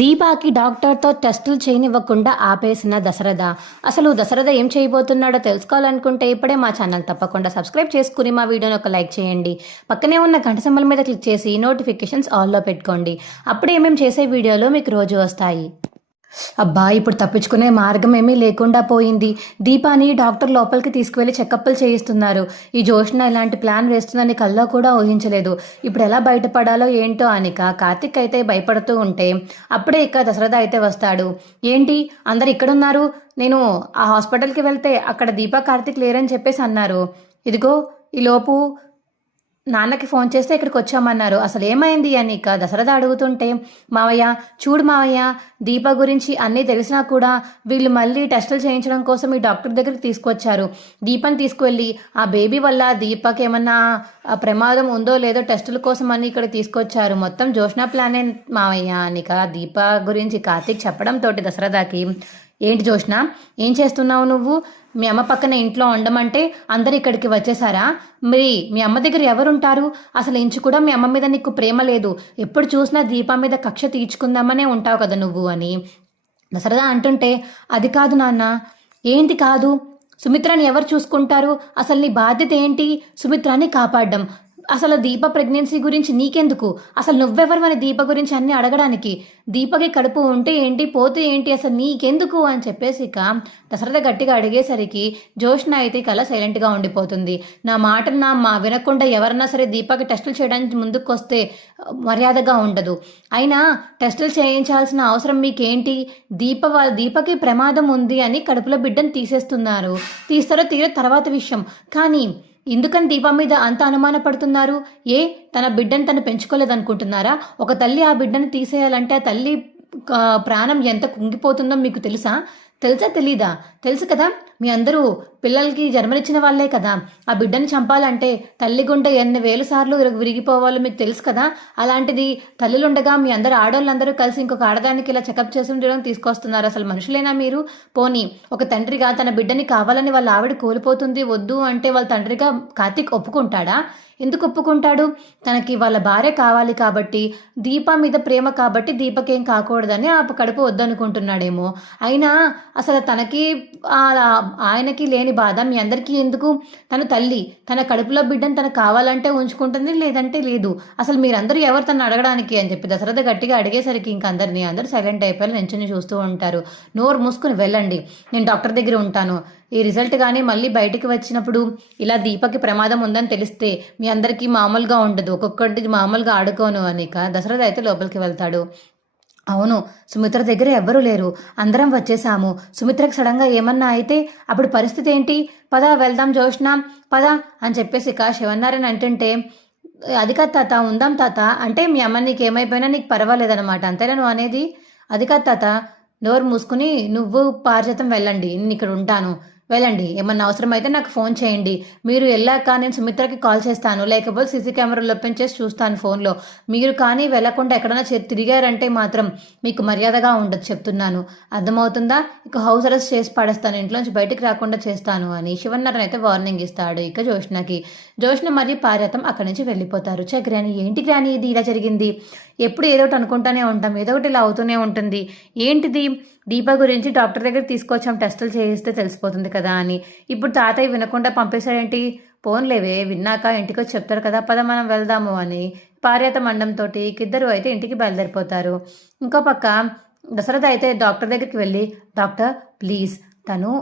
దీపాకి డాక్టర్తో టెస్టులు చేయనివ్వకుండా ఆపేసిన దశరథ. అసలు దశరథ ఏం చేయబోతున్నాడో తెలుసుకోవాలనుకుంటే ఇప్పుడే మా ఛానల్ తప్పకుండా సబ్స్క్రైబ్ చేసుకుని మా వీడియోని ఒక లైక్ చేయండి. పక్కనే ఉన్న గంట సింబల్ మీద క్లిక్ చేసి నోటిఫికేషన్స్ ఆల్లో పెట్టుకోండి. అప్పుడే మేము చేసే వీడియోలు మీకు రోజు వస్తాయి. అబ్బా, ఇప్పుడు తప్పించుకునే మార్గం ఏమీ లేకుండా పోయింది. దీపాని డాక్టర్ లోపలికి తీసుకువెళ్ళి చెకప్లు చేయిస్తున్నారు. ఈ జోష్న ఇలాంటి ప్లాన్ వేస్తుందని కల్లో కూడా ఊహించలేదు. ఇప్పుడు ఎలా బయటపడాలో ఏంటో అనిక కార్తిక్ అయితే భయపడుతూ ఉంటే అప్పుడే ఇక దశరథ అయితే వస్తాడు. ఏంటి అందరు ఇక్కడున్నారు? నేను ఆ హాస్పిటల్కి వెళ్తే అక్కడ దీపా కార్తిక్ లేరని చెప్పేసి అన్నారు. ఇదిగో ఈలోపు నాన్నకి ఫోన్ చేస్తే ఇక్కడికి వచ్చామన్నారు. అసలు ఏమైంది అని ఇక దశరథ అడుగుతుంటే, మావయ్య చూడు మావయ్య, దీప గురించి అన్నీ తెలిసినా కూడా వీళ్ళు మళ్ళీ టెస్టులు చేయించడం కోసం ఈ డాక్టర్ దగ్గరికి తీసుకొచ్చారు. దీపని తీసుకువెళ్ళి ఆ బేబీ వల్ల దీపకి ఏమన్నా ప్రమాదం ఉందో లేదో టెస్టుల కోసం అని ఇక్కడ తీసుకొచ్చారు. మొత్తం జోష్నా ప్లానే మావయ్య అని దీప గురించి కార్తీక్ చెప్పడంతో దశరథకి, ఏంటి జోష్న, ఏం చేస్తున్నావు నువ్వు? మీ అమ్మ పక్కన ఇంట్లో ఉండమంటే అందరు ఇక్కడికి వచ్చేసారా? మరి మీ అమ్మ దగ్గర ఎవరుంటారు? అసలు ఇంచు కూడా మీ అమ్మ మీద నీకు ప్రేమ లేదు. ఎప్పుడు చూసినా దీపం మీద కక్ష తీర్చుకుందామనే ఉంటావు కదా నువ్వు అని దశరథ అంటుంటే, అది కాదు నాన్న. ఏంటి కాదు? సుమిత్రని ఎవరు చూసుకుంటారు? అసలు నీ బాధ్యత ఏంటి? సుమిత్రాన్ని కాపాడడం. అసలు దీప ప్రెగ్నెన్సీ గురించి నీకెందుకు? అసలు నువ్వెవరు అని దీప గురించి అన్ని అడగడానికి? దీపకి కడుపు ఉంటే ఏంటి, పోతే ఏంటి, అసలు నీకెందుకు అని చెప్పేసి ఇక దశరథ గట్టిగా అడిగేసరికి జోష్న అయితే కల సైలెంట్గా ఉండిపోతుంది. నా మాటను మా వినకుండా ఎవరన్నా సరే దీపకి టెస్టులు చేయడానికి ముందుకు వస్తే మర్యాదగా ఉండదు. అయినా టెస్టులు చేయించాల్సిన అవసరం మీకేంటి? దీపకి ప్రమాదం ఉంది అని కడుపులో బిడ్డను తీసేస్తున్నారు. తీస్తారో తీరో తర్వాత విషయం. కానీ ఎందుకని దీప మీద అంత అనుమానపడుతున్నారు? తన బిడ్డను తను పెంచుకోలేదనుకుంటున్నారా? ఒక తల్లి ఆ బిడ్డను తీసేయాలంటే ఆ తల్లి ప్రాణం ఎంత కుంగిపోతుందో మీకు తెలుసా? తెలీదా? తెలుసు కదా. మీ అందరూ పిల్లలకి జన్మనిచ్చిన వాళ్ళే కదా. ఆ బిడ్డని చంపాలంటే తల్లి గుండె ఎన్ని వేల సార్లు విరిగిపోవాలో మీకు తెలుసు కదా. అలాంటిది తల్లులుండగా మీ అందరు ఆడవాళ్ళందరూ కలిసి ఇంకొక ఆడదానికి ఇలా చెకప్ చేసి తీసుకొస్తున్నారు. అసలు మనుషులేనా మీరు? పోనీ ఒక తండ్రిగా తన బిడ్డని కావాలని వాళ్ళ ఆవిడ కోల్పోతుంది వద్దు అంటే వాళ్ళ తండ్రిగా కార్తీక్ ఒప్పుకుంటాడా? ఎందుకు ఒప్పుకుంటాడు? తనకి వాళ్ళ భార్య కావాలి కాబట్టి, దీప మీద ప్రేమ కాబట్టి దీపకేం కాకూడదని ఆ కడుపు వద్దనుకుంటున్నాడేమో. అయినా అసలు తనకి ఆయనకి లేని బాధ మీ అందరికీ ఎందుకు? తను తల్లి, తన కడుపులో బిడ్డను తనకు కావాలంటే ఉంచుకుంటుంది, లేదంటే లేదు. అసలు మీరందరూ ఎవరు తను అడగడానికి అని చెప్పి దశరథ గట్టిగా అడిగేసరికి ఇంక అందరూ సైలెంట్ అయిపోయి నించుని చూస్తూ ఉంటారు. నోరు మూసుకుని వెళ్ళండి, నేను డాక్టర్ దగ్గర ఉంటాను. ఈ రిజల్ట్ కానీ మళ్ళీ బయటికి వచ్చినప్పుడు ఇలా దీపకి ప్రమాదం ఉందని తెలిస్తే మీ అందరికీ మామూలుగా ఉండదు. ఒక్కొక్కటి మామూలుగా ఆడుకోను అని దశరథ అయితే లోపలికి వెళ్తాడు. అవును, సుమిత్ర దగ్గర ఎవ్వరూ లేరు, అందరం వచ్చేసాము. సుమిత్రకు సడన్గా ఏమన్నా అయితే అప్పుడు పరిస్థితి ఏంటి? పద వెళ్దాం జోష్న, పద అని చెప్పేసి శివన్నారాయణ అంటుంటే, అది కాదు తాత, ఉందాం తాత అంటే మీ అమ్మ నీకు ఏమైపోయినా నీకు పర్వాలేదన్నమాట, అంతేనా నువ్వు అనేది? అది కాదు తాత, నోరు మూసుకుని నువ్వు పారిజాతం వెళ్ళండి, నేను ఇక్కడ ఉంటాను, వెళ్ళండి. ఏమన్నా అవసరమైతే నాకు ఫోన్ చేయండి. మీరు వెళ్ళాక నేను సుమిత్రకి కాల్ చేస్తాను, లేకపోతే సీసీ కెమెరాలు ఓపెన్ చేసి చూస్తాను ఫోన్లో. మీరు కానీ వెళ్లకుండా ఎక్కడైనా తిరిగారంటే మాత్రం మీకు మర్యాదగా ఉండదు చెప్తున్నాను, అర్థమవుతుందా? ఇక హౌస్ అరెస్ట్ చేసి పడేస్తాను, ఇంట్లోంచి బయటికి రాకుండా చేస్తాను అని శివన్నారాయణ అయితే వార్నింగ్ ఇస్తాడు ఇక జోష్నకి. జోష్న మరియు పార్వతం అక్కడి నుంచి వెళ్ళిపోతారు. గ్రాని, ఏంటి గ్రాని ఇది ఇలా జరిగింది? ఎప్పుడు ఏదో ఒకటి అనుకుంటానే ఉంటాం, ఏదో ఒకటి ఇలా అవుతూనే ఉంటుంది. ఏంటిది? దీప గురించి డాక్టర్ దగ్గర తీసుకొచ్చాం, టెస్టులు చేయిస్తే తెలిసిపోతుంది కదా అని. ఇప్పుడు తాతయ్య వినకుండా పంపేశాడేంటి? పోన్లేవే, విన్నాక ఇంటికి వచ్చి చెప్తారు కదా, పద మనం వెళ్దాము అని పార్యత మండంతో ఇద్దరు అయితే ఇంటికి బయలుదేరిపోతారు. ఇంకో పక్క దశరథ అయితే డాక్టర్ దగ్గరికి వెళ్ళి, డాక్టర్ ప్లీజ్, తను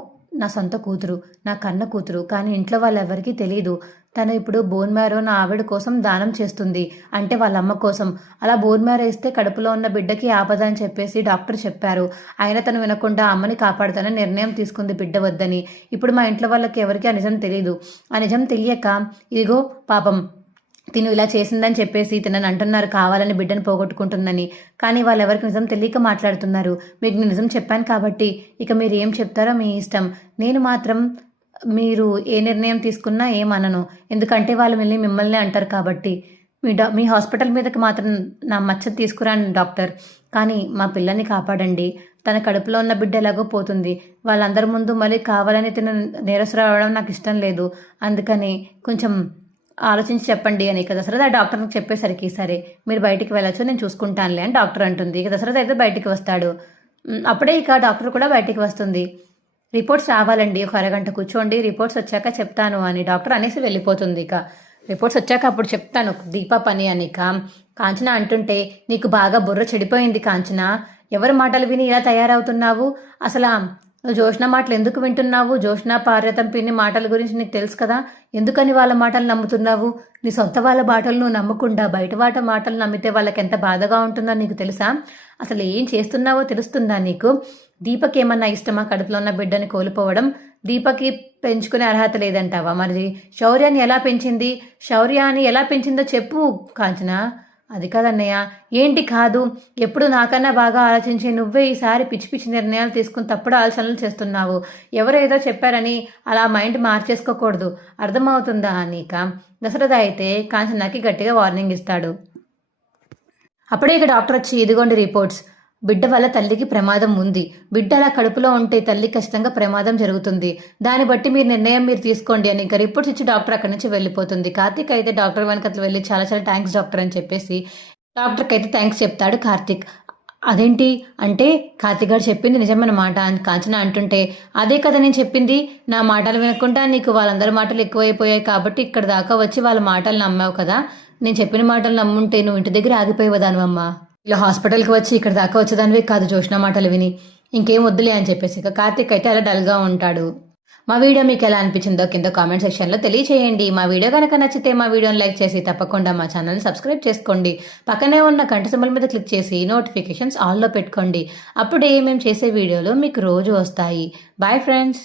నా సొంత కూతురు, నా కన్న కూతురు, కానీ ఇంట్లో వాళ్ళెవరికీ తెలియదు. తను ఇప్పుడు బోన్ మ్యారో నా ఆవిడ కోసం దానం చేస్తుంది, అంటే వాళ్ళ అమ్మ కోసం. అలా బోన్ మ్యారో ఇస్తే కడుపులో ఉన్న బిడ్డకి ఆపద అని చెప్పేసి డాక్టర్ చెప్పారు. అయినా తను వినకుండా అమ్మని కాపాడుతానని నిర్ణయం తీసుకుంది బిడ్డ వద్దని. ఇప్పుడు మా ఇంట్లో వాళ్ళకి ఎవరికి ఆ నిజం తెలియదు. ఆ నిజం తెలియక ఇదిగో పాపం తిను ఇలా చేసిందని చెప్పేసి తినని అంటున్నారు, కావాలని బిడ్డను పోగొట్టుకుంటుందని. కానీ వాళ్ళు ఎవరికి నిజం తెలియక మాట్లాడుతున్నారు. మీకు నిజం చెప్పాను కాబట్టి ఇక మీరు ఏం చెప్తారో మీ ఇష్టం. నేను మాత్రం మీరు ఏ నిర్ణయం తీసుకున్నా ఏమనను, ఎందుకంటే వాళ్ళు మిమ్మల్ని అంటారు కాబట్టి. మీ హాస్పిటల్ మీదకి మాత్రం నా మచ్చ తీసుకురాను డాక్టర్, కానీ మా పిల్లల్ని కాపాడండి. తన కడుపులో ఉన్న బిడ్డ ఎలాగో పోతుంది, వాళ్ళందరి ముందు మళ్ళీ కావాలని తిన నీరస రావడం నాకు ఇష్టం లేదు. అందుకని కొంచెం ఆలోచించి చెప్పండి అని ఇక దశరథ డాక్టర్కి చెప్పేసరికి సరే మీరు బయటికి వెళ్ళొచ్చు నేను చూసుకుంటానులే అని డాక్టర్ అంటుంది. ఇక దశరథ అయితే బయటికి వస్తాడు. అప్పుడే ఇక డాక్టర్ కూడా బయటికి వస్తుంది. రిపోర్ట్స్ రావాలండి, ఒక అరగంట కూర్చోండి, రిపోర్ట్స్ వచ్చాక చెప్తాను అని డాక్టర్ అనేసి వెళ్ళిపోతుంది. ఇక రిపోర్ట్స్ వచ్చాక అప్పుడు చెప్తాను దీపా పని అని ఇక కాంచన అంటుంటే నీకు బాగా బుర్ర చెడిపోయింది కాంచన, ఎవరి మాటలు విని ఇలా తయారవుతున్నావు, అసలు నువ్వు జోష్న మాటలు ఎందుకు వింటున్నావు, జోష్న పార్వతం పిన్ని మాటల గురించి నీకు తెలుసు కదా, ఎందుకని వాళ్ళ మాటలు నమ్ముతున్నావు, నీ సొంత వాళ్ళ మాటలు నువ్వు నమ్మకుండా బయట వాళ్ళ మాటలు నమ్మితే వాళ్ళకి ఎంత బాధగా ఉంటుందో నీకు తెలుసా, అసలు ఏం చేస్తున్నావో తెలుస్తుందా నీకు, దీపక్ ఏమన్నా ఇష్టమా కడుపులో ఉన్న బిడ్డని కోల్పోవడం, దీపకి పెంచుకునే అర్హత లేదంటావా, మరి శౌర్యాన్ని ఎలా పెంచింది, శౌర్యాన్ని ఎలా పెంచిందో చెప్పు కాంచన. అది కాదన్నయ్య, ఏంటి కాదు, ఎప్పుడు నాకన్నా బాగా ఆలోచించి నువ్వే ఈసారి పిచ్చి పిచ్చి నిర్ణయాలు తీసుకుని తప్పుడు ఆలోచనలు చేస్తున్నావు, ఎవరో ఏదో చెప్పారని అలా మైండ్ మార్చేసుకోకూడదు, అర్థమవుతుందా నీక. దశరథ అయితే కాంచనకి గట్టిగా వార్నింగ్ ఇస్తాడు. అప్పుడే ఇక డాక్టర్ వచ్చి ఇదిగోండి రిపోర్ట్స్, బిడ్డ వల్ల తల్లికి ప్రమాదం ఉంది, బిడ్డ అలా కడుపులో ఉంటే తల్లి ఖచ్చితంగా ప్రమాదం జరుగుతుంది, దాన్ని బట్టి మీరు నిర్ణయం మీరు తీసుకోండి అని ఇంకా రిపోర్ట్స్ ఇచ్చి డాక్టర్ అక్కడి నుంచి వెళ్ళిపోతుంది. కార్తీక్ అయితే డాక్టర్ వెనకట్లు వెళ్ళి చాలా చాలా థ్యాంక్స్ డాక్టర్ అని చెప్పేసి డాక్టర్కి అయితే థ్యాంక్స్ చెప్తాడు కార్తీక్. అదేంటి అంటే కార్తీక్ గారు చెప్పింది నిజమన్నమాట అని కాంచన అంటుంటే, అదే కదా నేను చెప్పింది, నా మాటలు వినకుండా నీకు వాళ్ళందరి మాటలు ఎక్కువైపోయాయి కాబట్టి ఇక్కడ దాకా వచ్చి వాళ్ళ మాటలు నమ్మావు కదా, నేను చెప్పిన మాటలు నమ్ముంటే నువ్వు ఇంటి దగ్గర ఆగిపోయేదాను అమ్మా, ఇలా హాస్పిటల్కి వచ్చి ఇక్కడ దాకా వచ్చేదానివే కాదు జోష్న మాటలు విని, ఇంకేం వద్దులే అని చెప్పేసి ఇక కార్తీక్ అయితే అలా డల్గా ఉంటాడు. మా వీడియో మీకు ఎలా అనిపించిందో కింద కామెంట్ సెక్షన్లో తెలియచేయండి. మా వీడియో కనుక నచ్చితే మా వీడియోని లైక్ చేసి తప్పకుండా మా ఛానల్ని సబ్స్క్రైబ్ చేసుకోండి. పక్కనే ఉన్న గంట సింబల్ మీద క్లిక్ చేసి నోటిఫికేషన్స్ ఆల్లో పెట్టుకోండి. అప్పుడే మేము చేసే వీడియోలు మీకు రోజు వస్తాయి. Bye friends.